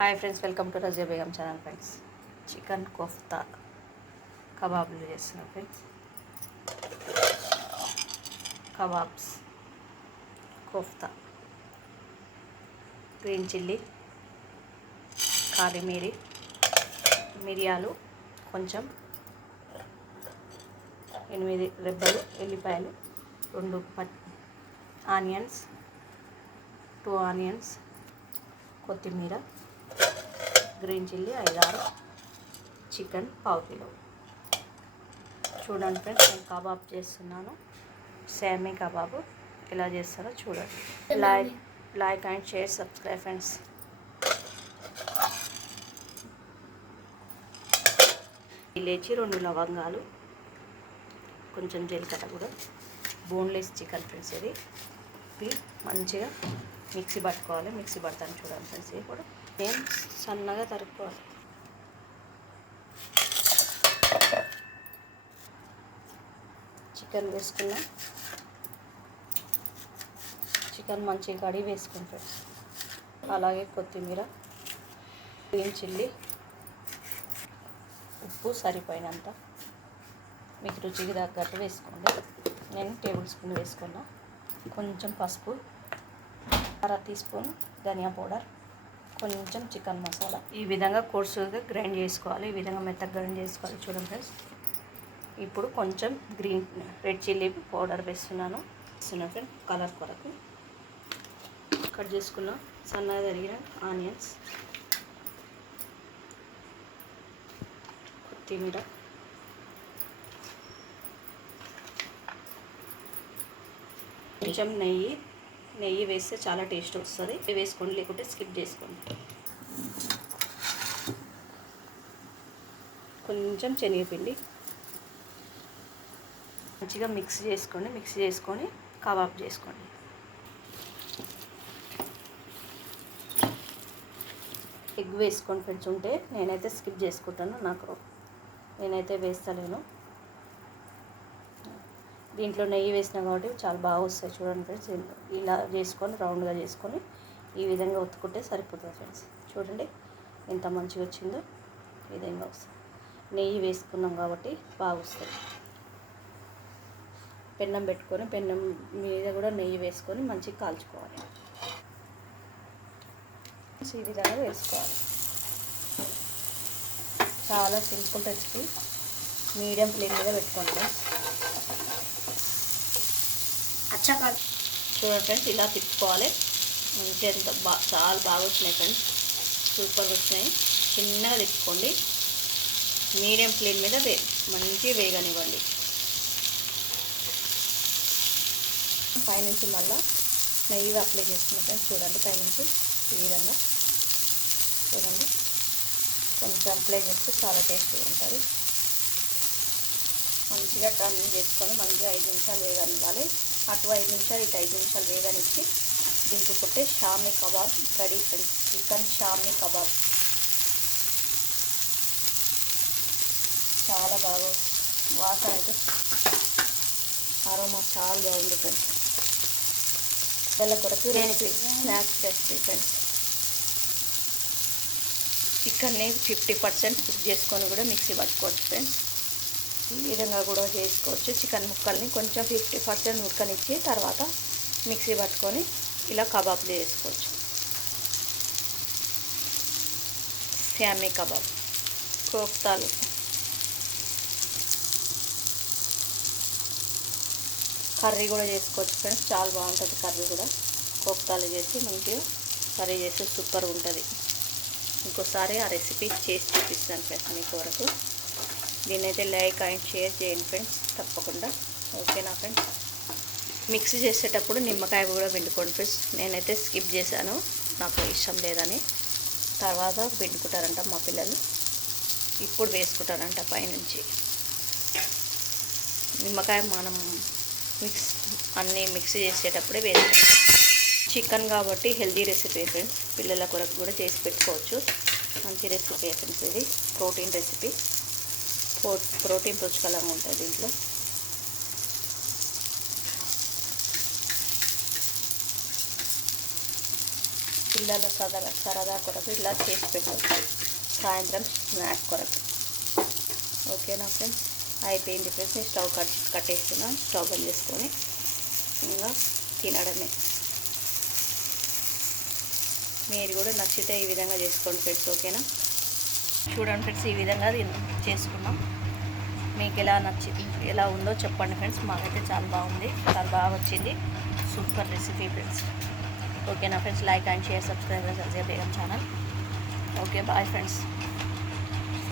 Hi friends, welcome to Razia Begum channel. Friends, chicken kofta కబాబ్లు చేస్తున్నాం friends. Kebabs, kofta, green chilli, కాలిమీరి, మిరియాలు, కొంచెం 8 రెబ్బలు ఎల్లిపాయలు, 2 ఆనియన్స్, 2 ఆనియన్స్, కొత్తిమీర, గ్రీన్ చిల్లీ 5-6, చికెన్ 1/2 కిలో. చూడండి ఫ్రెండ్స్, నేను కబాబ్ చేస్తున్నాను. సేమీ కబాబు ఎలా చేస్తారో చూడండి. Like and share, subscribe friends. ఇలాచి, 2 లవంగాలు, కొంచెం జీలకర్ర కూడా. Boneless chicken friends. ఇది మంచిగా మిక్సీ పట్టుకోవాలి. మిక్సీ పడతాను చూడండి ఫ్రెండ్స్. ఇది కూడా నేను సన్నగా తరుక్కోవాలి. చికెన్ వేసుకున్నా. చికెన్ మంచిగా కడిగి వేసుకుని ఫ్రెండ్స్. అలాగే కొత్తిమీర, గ్రీన్ చిల్లీ, ఉప్పు సరిపోయినంత, మీకు రుచికి తగ్గట్టు వేసుకోండి. నేను టేబుల్ స్పూన్ వేసుకున్నా. కొంచెం పసుపు, 1/2 టీ స్పూన్ ధనియా పౌడర్, కొంచెం చికెన్ మసాలా. ఈ విధంగా కోర్సుగా గ్రైండ్ చేసుకోవాలి. ఈ విధంగా మెత్తగా గ్రైండ్ చేసుకోవాలి. చూడండి ఫ్రెండ్స్. ఇప్పుడు కొంచెం రెడ్ చిల్లీ పౌడర్ వేస్తున్నాను ఫ్రెండ్స్, కలర్ కొరకు. కట్ చేసుకున్న సన్నగా తరిగిన ఆనియన్స్, కొత్తిమీర, కొంచెం నెయ్యి వేస్తే చాలా టేస్ట్ వస్తుంది. వేసుకోండి, లేకుంటే స్కిప్ చేసుకోండి. కొంచెం శనగపిండి మంచిగా మిక్స్ చేసుకొని కబాబ్ చేసుకోండి. ఎగ్ వేసుకొని ఫ్రెండ్స్ ఉంటే, నేనైతే స్కిప్ చేసుకుంటాను. నేనైతే వేస్తలేను. దీంట్లో నెయ్యి వేసినా కాబట్టి చాలా బాగా వస్తాయి. చూడండి ఫ్రెండ్స్, ఇలా చేసుకొని రౌండ్గా చేసుకొని ఈ విధంగా ఒత్తుకుంటే సరిపోతుంది ఫ్రెండ్స్. చూడండి ఎంత మంచిగా వచ్చిందో. ఈ విధంగా వస్తుంది. నెయ్యి వేసుకున్నాం కాబట్టి బాగా వస్తుంది. పెన్నం పెట్టుకొని, పెన్నం మీద కూడా నెయ్యి వేసుకొని మంచిగా కాల్చుకోవాలి. ఈ విధంగా వేసుకోవాలి. చాలా సింపుల్ రెసిపీ. మీడియం ఫ్లేమ్ మీద పెట్టుకోండి. చూడండి ఫ్రెండ్స్, ఇలా తిప్పుకోవాలి. మంచిగా చాలా బాగా వచ్చినాయి ఫ్రెండ్స్, సూపర్ వచ్చినాయి. చిన్నగా తిప్పుకోండి. మీడియం ఫ్లేమ్ మీద మంచిగా వేగనివ్వండి. పైనుంచి మళ్ళీ నెయ్యి అప్లై చేసుకున్న ఫ్రెండ్స్. చూడండి పైనుంచి ఈ విధంగా చూడండి. కొంచెం అప్లై చేస్తే చాలా టేస్టీగా ఉంటుంది. మంచిగా టర్న్ చేసుకొని మంచిగా 5 నిమిషాలు వేగనివ్వాలి. అటు 5 నిమిషాలు, ఇటు 5 నిమిషాలు వేగనిచ్చి దింపుకుంటే shami kebab ready friends. Chicken shami kebab చాలా బాగా వాసన అయితే, అరోమా చాలా బాగుంది ఫ్రెండ్స్. పిల్లల కొరకు స్నాక్స్ రెసిపీ ఫ్రెండ్స్. చికెన్ని 50% కుక్ చేసుకొని కూడా మిక్సీ పట్టుకోవచ్చు ఫ్రెండ్స్. ఈ విధంగా కూడా చేసుకోవచ్చు. చికెన్ ముక్కల్ని కొంచెం 50% ఉడకనిచ్చి తర్వాత మిక్సీ పట్టుకొని ఇలా కబాబ్లు చేసుకోవచ్చు. శామీ కబాబ్, కోఫ్తాలు, కర్రీ కూడా చేసుకోవచ్చు ఫ్రెండ్స్. చాలా బాగుంటుంది కర్రీ కూడా. కోఫ్తాలు చేసి మంచిగా కర్రీ చేస్తే సూపర్ ఉంటుంది. ఇంకోసారి ఆ రెసిపీ చేసి చూపిస్తాను ఫ్రెండ్స్ మీకు వరకు. దీన్నైతే లైక్ అండ్ షేర్ చేయండి ఫ్రెండ్స్ తప్పకుండా. ఓకేనా ఫ్రెండ్స్. మిక్స్ చేసేటప్పుడు నిమ్మకాయ కూడా పిండుకోండి ఫ్రెండ్స్. నేనైతే స్కిప్ చేశాను, నాకు ఇష్టం లేదని. తర్వాత పిండుకుంటారంట మా పిల్లలు. ఇప్పుడు వేసుకుంటారంట పైనుంచి నిమ్మకాయ. మనం అన్నీ మిక్స్ చేసేటప్పుడే వేసుకోండి. చికెన్ కాబట్టి హెల్దీ రెసిపీ ఫ్రెండ్స్. పిల్లల కొరకు కూడా చేసి పెట్టుకోవచ్చు. మంచి రెసిపీ ఫ్రెండ్స్. ఇది ప్రోటీన్ రెసిపీ. ప్రోటీన్ పుష్కలంగా ఉంటుంది దీంట్లో. పిల్లల సరదా కొరకు ఇలా చేసి పెట్టవచ్చు, సాయంత్రం స్నాక్ కొరకు. ఓకేనా ఫ్రెండ్స్, అయిపోయింది ఫ్రెండ్స్. నేను స్టవ్ కట్టేస్తున్నాను. స్టవ్ బంద్ చేసుకొని ఇంకా తినడమే. మీరు కూడా నచ్చితే ఈ విధంగా చేసుకోండి ఫ్రెండ్స్. ఓకేనా, చూడండి ఫ్రెండ్స్, ఈ విధంగా చేసుకున్నాం. మీకు ఎలా ఉందో చెప్పండి ఫ్రెండ్స్. మాకైతే చాలా బాగుంది, చాలా బాగా వచ్చింది. Super recipe friends. ఓకేనా friends, like and share, subscribe Razia Begum channel. Okay, bye friends.